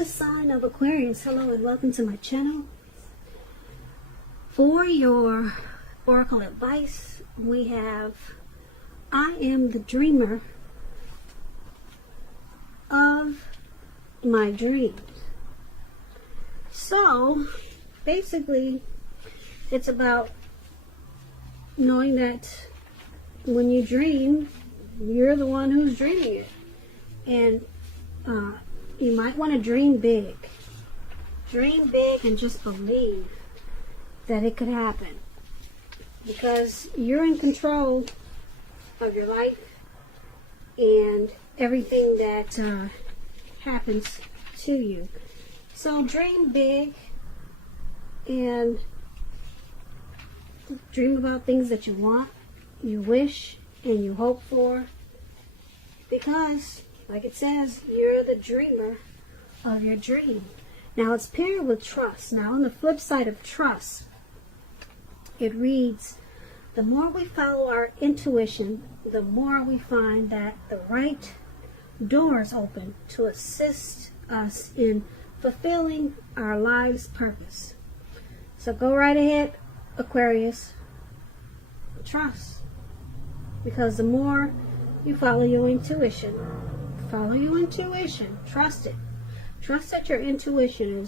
the sign of Aquarius. Hello and welcome to my channel. For your oracle advice, we have I am the dreamer of my dreams. So basically it's about knowing that when you dream, you're the one who's dreaming it. And you might want to dream big. Dream big and just believe that it could happen. Because you're in control of your life and everything that happens to you. So dream big and dream about things that you want, you wish, and you hope for. Because, like it says, you're the dreamer of your dream. Now it's paired with trust. Now on the flip side of trust, it reads, the more we follow our intuition, the more we find that the right doors open to assist us in fulfilling our life's purpose. So go right ahead, Aquarius. Trust. Because the more you follow your intuition, trust it. Trust that your intuition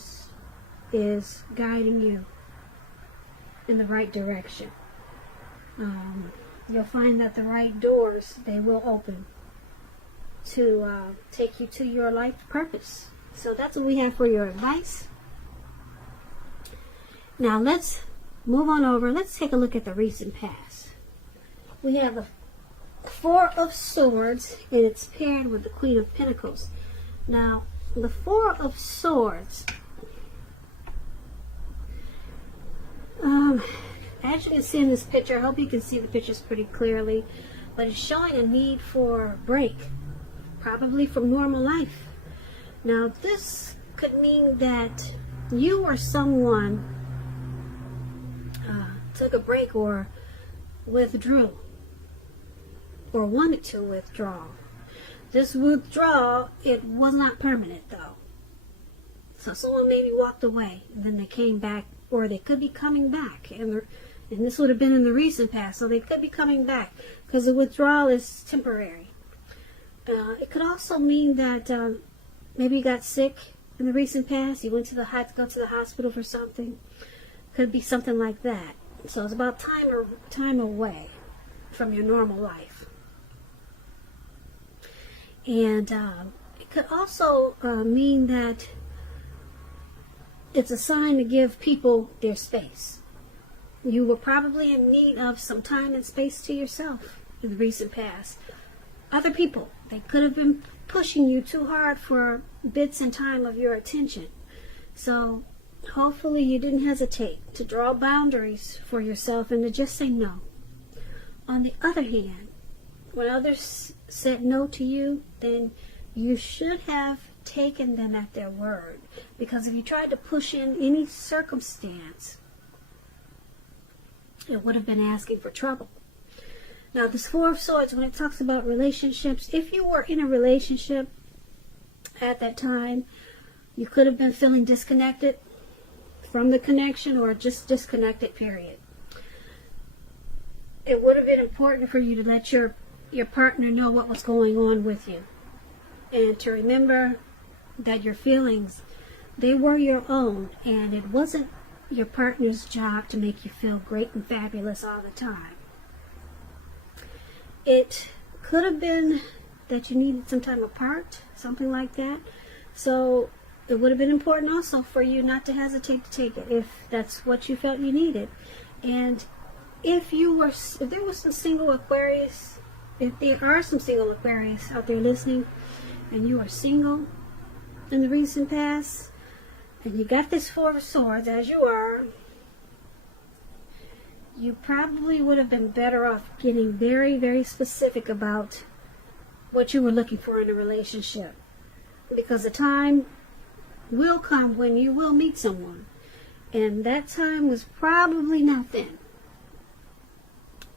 is guiding you in the right direction. You'll find that the right doors, they will open to take you to your life purpose. So that's what we have for your advice. Now let's move on over. Let's take a look at the recent past. We have the Four of Swords, and it's paired with the Queen of Pentacles. Now, the Four of Swords, as you can see in this picture, I hope you can see the pictures pretty clearly, but it's showing a need for a break, probably from normal life. Now, this could mean that you or someone took a break or withdrew, or wanted to withdraw. This withdrawal, it was not permanent though. So someone maybe walked away and then they came back, or they could be coming back, and this would have been in the recent past, so they could be coming back because the withdrawal is temporary. It could also mean that maybe you got sick in the recent past, you went to go to the hospital for something. Could be something like that. So it's about time away from your normal life. And it could also mean that it's a sign to give people their space. You were probably in need of some time and space to yourself in the recent past. Other people, they could have been pushing you too hard for bits and time of your attention. So hopefully you didn't hesitate to draw boundaries for yourself and to just say no. On the other hand, when others said no to you, then you should have taken them at their word. Because if you tried to push in any circumstance, it would have been asking for trouble. Now, this Four of Swords, when it talks about relationships, if you were in a relationship at that time, you could have been feeling disconnected from the connection, or just disconnected, period. It would have been important for you to let your partner know what was going on with you, and to remember that your feelings, they were your own, and it wasn't your partner's job to make you feel great and fabulous all the time. It could have been that you needed some time apart, something like that. So it would have been important also for you not to hesitate to take it if that's what you felt you needed. And if there was some single Aquarius, if there are some single Aquarius out there listening, and you are single in the recent past, and you got this Four of Swords, as you are, you probably would have been better off getting very, very specific about what you were looking for in a relationship. Because the time will come when you will meet someone. And that time was probably not then.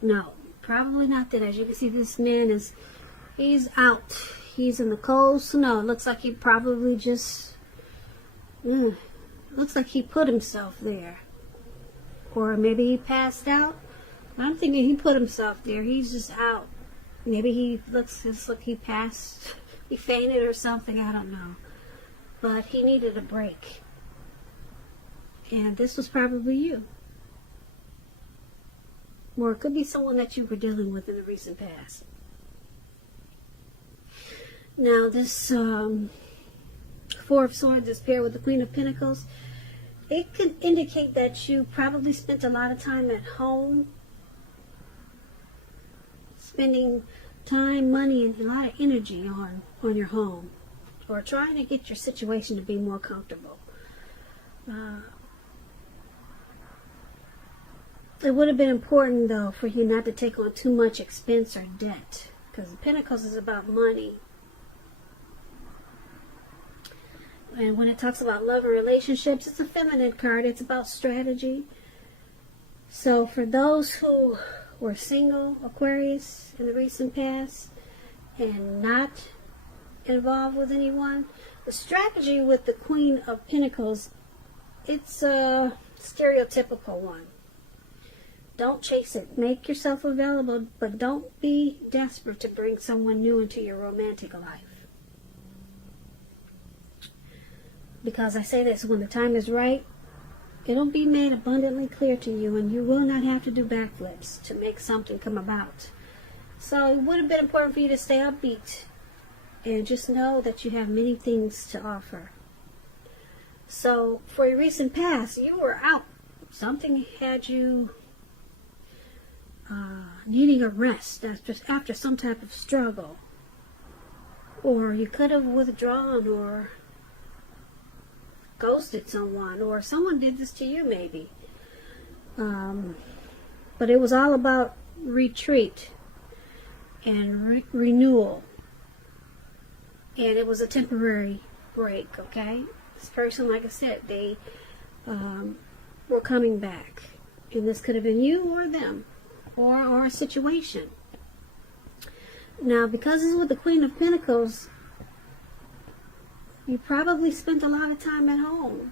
No, probably not then. As you can see, this man he's out. He's in the cold snow. It looks like he probably just Looks like he put himself there. Or maybe he passed out. I'm thinking he put himself there. He's just out. Maybe he looks like he passed, he fainted or something, I don't know. But he needed a break. And this was probably you. Or it could be someone that you were dealing with in the recent past. Now this Four of Swords is paired with the Queen of Pentacles. It could indicate that you probably spent a lot of time at home, spending time, money, and a lot of energy on your home, or trying to get your situation to be more comfortable. It would have been important, though, for you not to take on too much expense or debt, because the Pentacles is about money. And when it talks about love and relationships, it's a feminine card. It's about strategy. So for those who were single, Aquarius, in the recent past, and not involved with anyone, the strategy with the Queen of Pentacles, it's a stereotypical one. Don't chase it. Make yourself available, but don't be desperate to bring someone new into your romantic life. Because I say this, when the time is right, it'll be made abundantly clear to you, and you will not have to do backflips to make something come about. So it would have been important for you to stay upbeat and just know that you have many things to offer. So for your recent past, you were out. Something had you needing a rest after some type of struggle. Or you could have withdrawn or ghosted someone, or someone did this to you maybe. But it was all about retreat and renewal. And it was a temporary break, okay? This person, like I said, they were coming back. And this could have been you or them, or a situation. Now, because it's with the Queen of Pentacles, you probably spent a lot of time at home,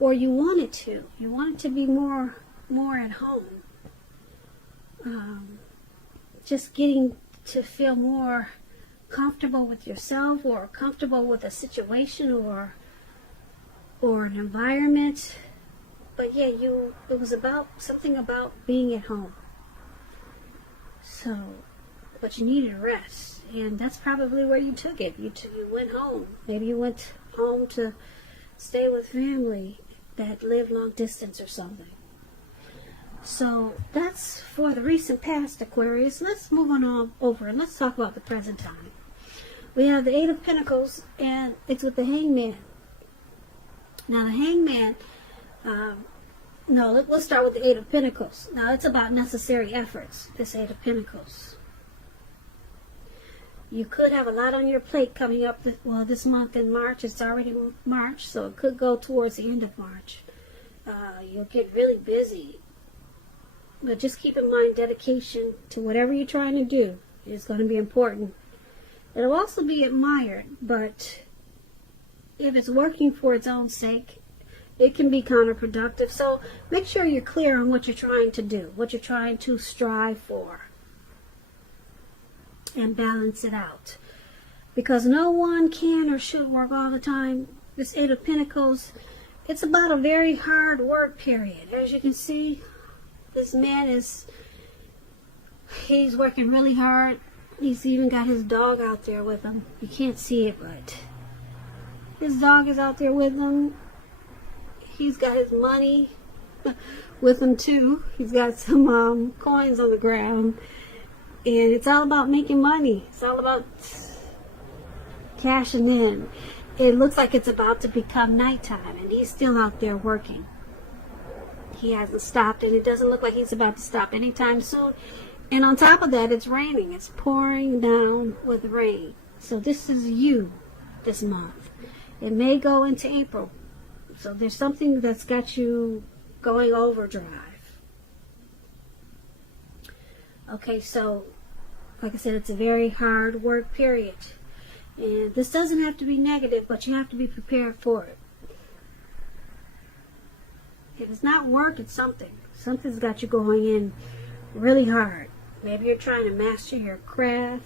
or you wanted to. You wanted to be more at home. Just getting to feel more comfortable with yourself, or comfortable with a situation, or an environment. But yeah, it was about something about being at home. So, but you needed rest. And that's probably where you took it. You went home. Maybe you went home to stay with family that lived long distance or something. So that's for the recent past, Aquarius. Let's move on over and let's talk about the present time. We have the Eight of Pentacles, and it's with the Hangman. Now the Hangman, let's start with the Eight of Pentacles. Now it's about necessary efforts, this Eight of Pentacles. You could have a lot on your plate coming up this month in March. It's already March, so it could go towards the end of March. You'll get really busy. But just keep in mind, dedication to whatever you're trying to do is going to be important. It'll also be admired, but if it's working for its own sake, it can be counterproductive. So make sure you're clear on what you're trying to do, what you're trying to strive for, and balance it out. Because no one can or should work all the time. This Eight of Pentacles, it's about a very hard work period. As you can see, this man he's working really hard. He's even got his dog out there with him. You can't see it, but his dog is out there with him. He's got his money with him too. He's got some coins on the ground. And it's all about making money. It's all about cashing in. It looks like it's about to become nighttime, and he's still out there working. He hasn't stopped, and it doesn't look like he's about to stop anytime soon. And on top of that, it's raining. It's pouring down with rain. So this is you this month. It may go into April. So there's something that's got you going overdrive. Okay, so like I said, it's a very hard work period. And this doesn't have to be negative, but you have to be prepared for it. If it's not work, it's something. Something's got you going in really hard. Maybe you're trying to master your craft.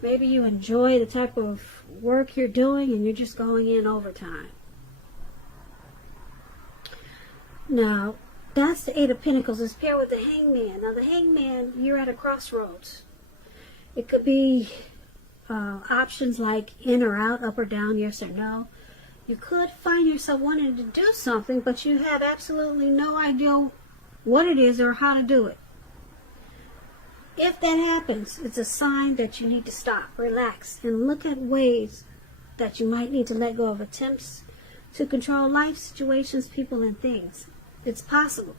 Maybe you enjoy the type of work you're doing and you're just going in overtime. Now, that's the Eight of Pentacles. It's paired with the Hangman. Now, the Hangman, you're at a crossroads. It could be options like in or out, up or down, yes or no. You could find yourself wanting to do something, but you have absolutely no idea what it is or how to do it. If that happens, it's a sign that you need to stop, relax, and look at ways that you might need to let go of attempts to control life, situations, people, and things. It's possible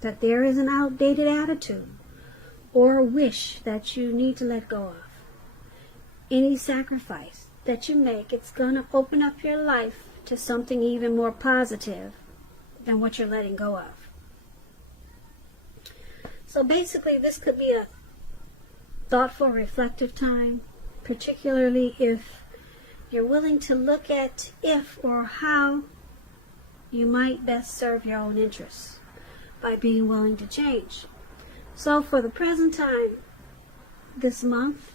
that there is an outdated attitude or a wish that you need to let go of. Any sacrifice that you make, it's going to open up your life to something even more positive than what you're letting go of. So basically, this could be a thoughtful, reflective time, particularly if you're willing to look at if or how you might best serve your own interests by being willing to change. So for the present time, this month,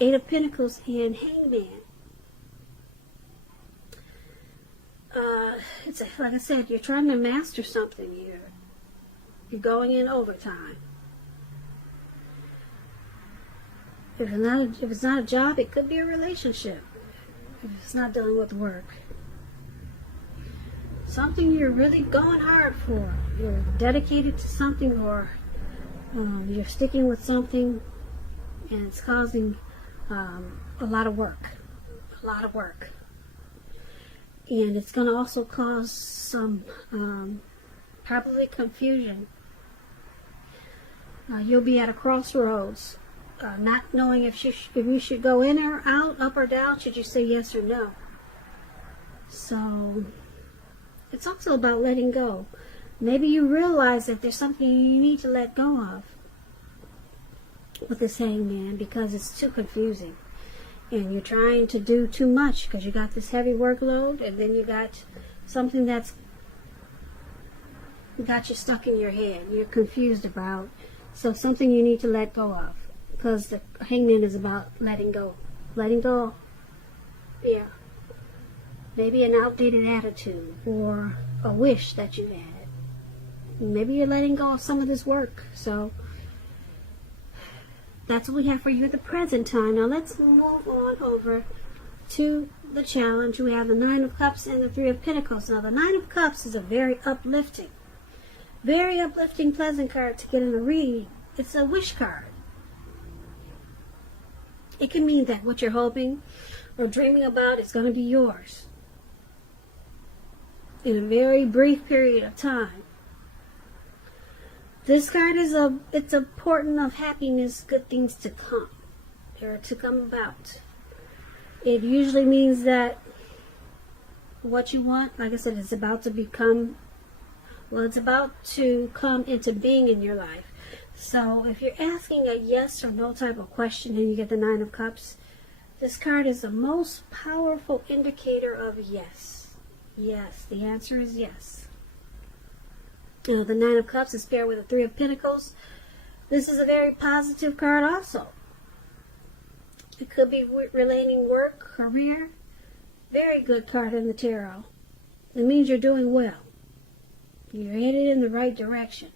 Eight of Pentacles and Hangman. It's like I said, you're trying to master something here. You're going in overtime. If it's not a job, it could be a relationship. If it's not dealing with work. Something you're really going hard for. You're dedicated to something, or you're sticking with something and it's causing a lot of work. A lot of work. And it's going to also cause some probably confusion. You'll be at a crossroads, not knowing if you should go in or out, up or down, should you say yes or no. So it's also about letting go. Maybe you realize that there's something you need to let go of with this Hangman because it's too confusing. And you're trying to do too much because you got this heavy workload, and then you got something that's got you stuck in your head. You're confused about. So something you need to let go of, because the Hangman is about letting go. Letting go. Yeah. Maybe an outdated attitude or a wish that you had. Maybe you're letting go of some of this work. So that's what we have for you at the present time. Now let's move on over to the challenge. We have the Nine of Cups and the Three of Pentacles. Now the Nine of Cups is a very uplifting, pleasant card to get in a reading. It's a wish card. It can mean that what you're hoping or dreaming about is going to be yours in a very brief period of time. This card is it's a portent of happiness, good things to come, or to come about. It usually means that what you want, like I said, is about to become, well, it's about to come into being in your life. So if you're asking a yes or no type of question and you get the Nine of Cups, this card is the most powerful indicator of yes. Yes, the answer is yes. The Nine of Cups is paired with the Three of Pentacles. This is a very positive card also. It could be relating work, career. Very good card in the tarot. It means you're doing well. You're headed in the right direction.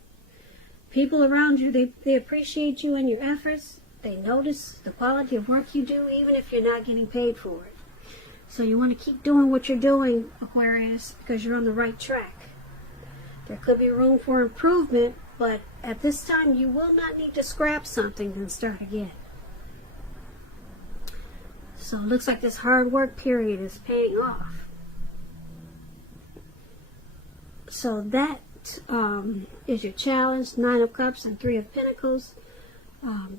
People around you, they appreciate you and your efforts. They notice the quality of work you do, even if you're not getting paid for it. So you want to keep doing what you're doing, Aquarius, because you're on the right track. There could be room for improvement, but at this time you will not need to scrap something and start again. So it looks like this hard work period is paying off. So that is your challenge, Nine of Cups and Three of Pentacles.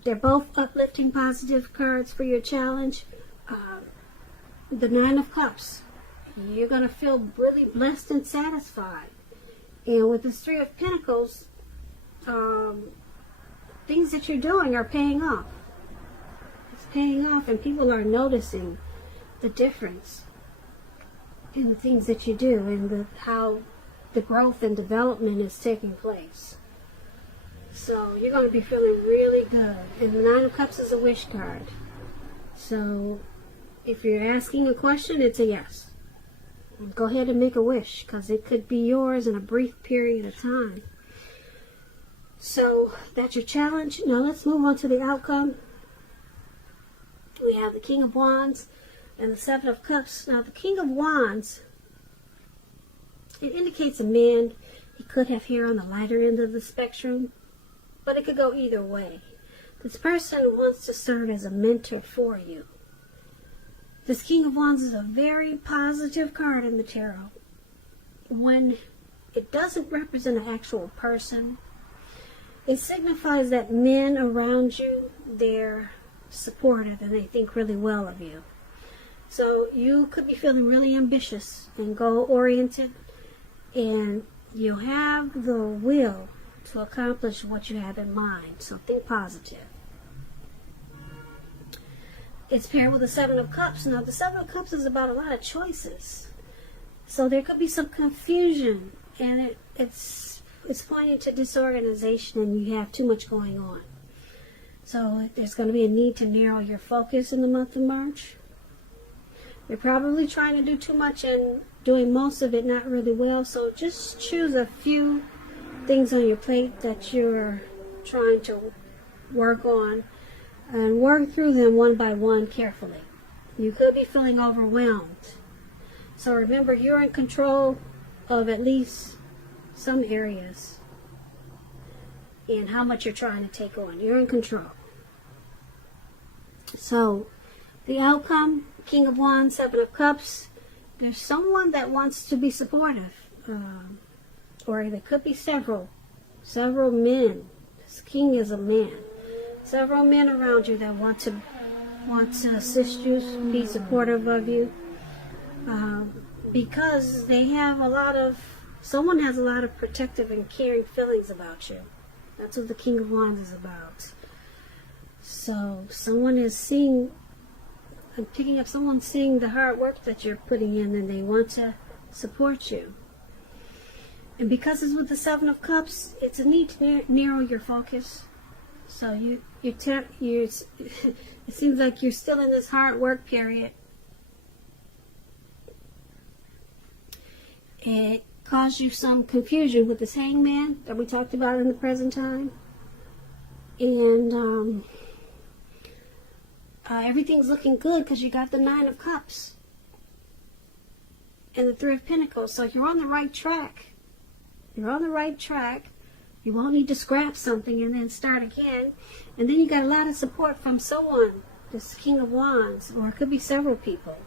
They're both uplifting, positive cards for your challenge. The Nine of Cups, you're going to feel really blessed and satisfied. And with this Three of Pentacles, things that you're doing are paying off. It's paying off, and people are noticing the difference in the things that you do and how the growth and development is taking place. So you're going to be feeling really good. And the Nine of Cups is a wish card. So if you're asking a question, it's a yes. Go ahead and make a wish, because it could be yours in a brief period of time. So that's your challenge. Now let's move on to the outcome. We have the King of Wands and the Seven of Cups. Now the King of Wands, it indicates a man. He could have hair on the lighter end of the spectrum, but it could go either way. This person wants to serve as a mentor for you. This King of Wands is a very positive card in the tarot. When it doesn't represent an actual person, it signifies that men around you, they're supportive and they think really well of you. So you could be feeling really ambitious and goal-oriented, and you have the will to accomplish what you have in mind. So think positive. It's paired with the Seven of Cups. Now the Seven of Cups is about a lot of choices. So there could be some confusion, and it's pointing to disorganization, and you have too much going on. So there's going to be a need to narrow your focus in the month of March. You're probably trying to do too much and doing most of it not really well. So just choose a few things on your plate that you're trying to work on, and work through them one by one carefully. You could be feeling overwhelmed. So remember, you're in control of at least some areas and how much you're trying to take on. You're in control. So the outcome, King of Wands, Seven of Cups, there's someone that wants to be supportive. Or there could be several men. This king is a man. Several men around you that want to assist you, be supportive of you, because they have someone has a lot of protective and caring feelings about you. That's what the King of Wands is about. So someone is seeing the hard work that you're putting in, and they want to support you. And because it's with the Seven of Cups, it's a need to narrow your focus. So it seems like you're still in this hard work period. It caused you some confusion with this Hangman that we talked about in the present time. And everything's looking good because you got the Nine of Cups and the Three of Pentacles. So you're on the right track. You're on the right track. You won't need to scrap something and then start again. And then you got a lot of support from someone, this King of Wands, or it could be several people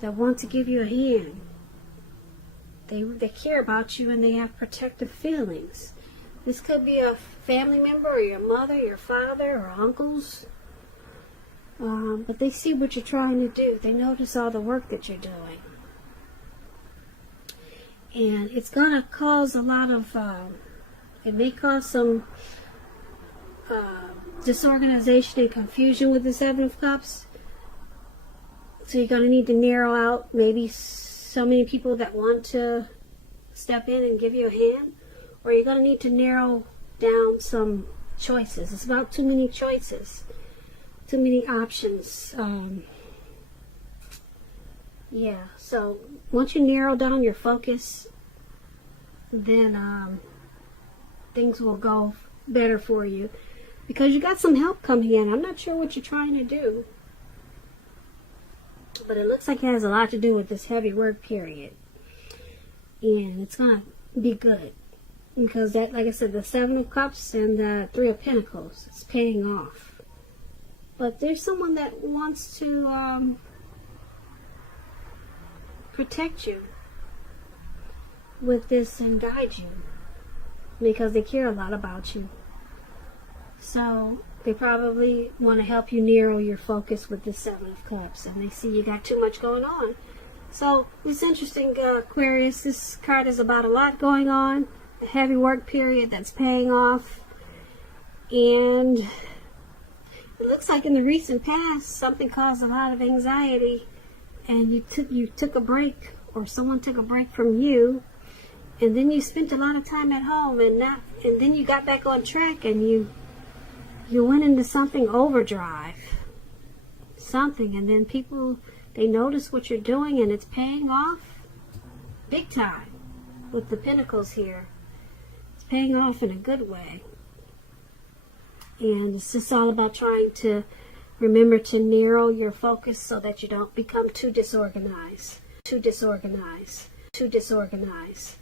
that want to give you a hand. They care about you, and they have protective feelings. This could be a family member, or your mother, your father, or uncles. But they see what you're trying to do. They notice all the work that you're doing. And it's going to cause a lot of... it may cause some disorganization and confusion with the Seven of Cups. So you're going to need to narrow out maybe so many people that want to step in and give you a hand. Or you're going to need to narrow down some choices. It's about too many choices. Too many options. Yeah, so once you narrow down your focus, then things will go better for you, because you got some help coming in. I'm not sure what you're trying to do, but it looks like it has a lot to do with this heavy work period, and it's gonna be good because that, like I said, the Seven of Cups and the Three of Pentacles, it's paying off. But there's someone that wants to protect you with this and guide you, because they care a lot about you. So they probably want to help you narrow your focus with the Seven of Cups, and they see you got too much going on. So it's interesting, Aquarius. This card is about a lot going on, a heavy work period that's paying off, and it looks like in the recent past something caused a lot of anxiety, and you took a break, or someone took a break from you, and then you spent a lot of time at home, and then you got back on track, and you went into something overdrive, and then people, they notice what you're doing, and it's paying off big time with the Pentacles here. It's paying off in a good way. And it's just all about trying to remember to narrow your focus so that you don't become too disorganized.